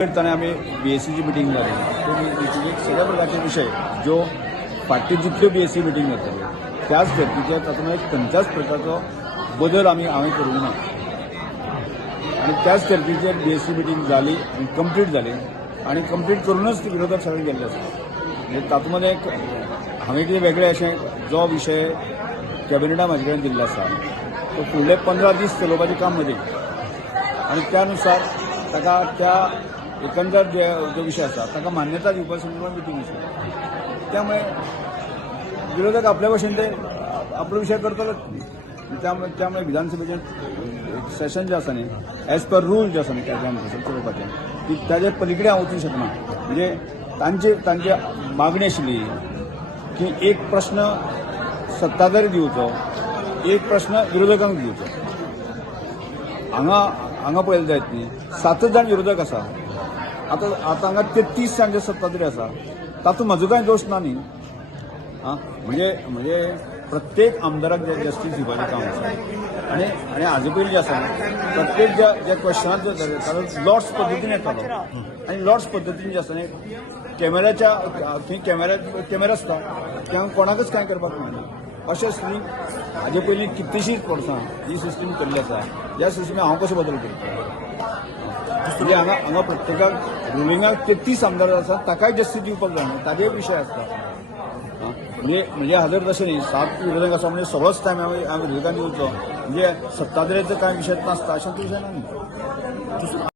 आम्ही BSCची मिटिंग झाली तो मिटिंगेक सगळ्या प्रकारचे विषय जो फाटी जितल्यो BSC मिटिंग जातल्यो त्याच गरजेचे तातूंत एक खंयच्याच प्रकारचो बदल हांवें करूंक ना आनी त्याच गरजेचेर BSC मिटिंग जाली आनी कंप्लीट जाली आनी कंप्लीट करूनच ती विरोधक सगळे गेल्ले आसा म्हणजे तातूंत मध्ये एक हांवें कितें वेगळें अशें जो विशय कॅबिनेटान म्हाजे कडेन दिल्लो आसा तो फुडले 15 दीस चलोवपाचें काम मदीं आनी त्या नुसार ताका त्या एकंदर जो विषय आसा ताका मान्यता दिवपा संदर्भात मिटींग आसा त्यामुळे विरोधक आपल्या भाशेन ते आपलो विषय करतलोच त्यामुळे विधानसभेचें सेशन जें आसा न्ही एज पर रूल जें आसा न्ही त्या चलोवपाचें ताजे पलीकडे हांव वचूंक शकना म्हणजे तांची मागणी आशिल्ली की एक प्रश्न सत्ताधारी दिवचो एक प्रश्न विरोधकांक दिवचो हांगा पळयलें जायत न्ही 7 जाण विरोधक आसा आतां हांगा 33 जाण जे सत्ताधारी आसा तातूंत म्हजो कांय दोश ना न्ही म्हणजे प्रत्येक आमदाराक जे जस्टीस दिवपाचें काम आसा आनी हाजे पयलीं जें आसा प्रत्येक ज्या क्वेश्चनाक जो लॉर्ड्स पद्दतीन येतालो आनी लॉर्ड्स पद्दतीन जें आसा न्ही कॅमेराच्या थंय कॅमेरा आसता त्या कोणाकच कांय करपाक मेळना अशें स्थितीन हाजे पयलीं कितलींशींच वर्सां ही सिस्टम केल्ली आसा ह्या सिस्टमीक हांव कशें बदल करता म्हणजे हांगा प्रत्येकाक रुलिंगाक 33 आमदार आसा ताकाय जस्टीस दिवपाक जाय ताजे विशय आसता म्हणजे हाजर तशें न्ही 7 विरोधक आसा म्हणजे सगळोच टायम हांवें विरोधकांनी दिवचो म्हणजे सत्ताधाऱ्याचो कांय विशय नासता अशें विशय ना न्ही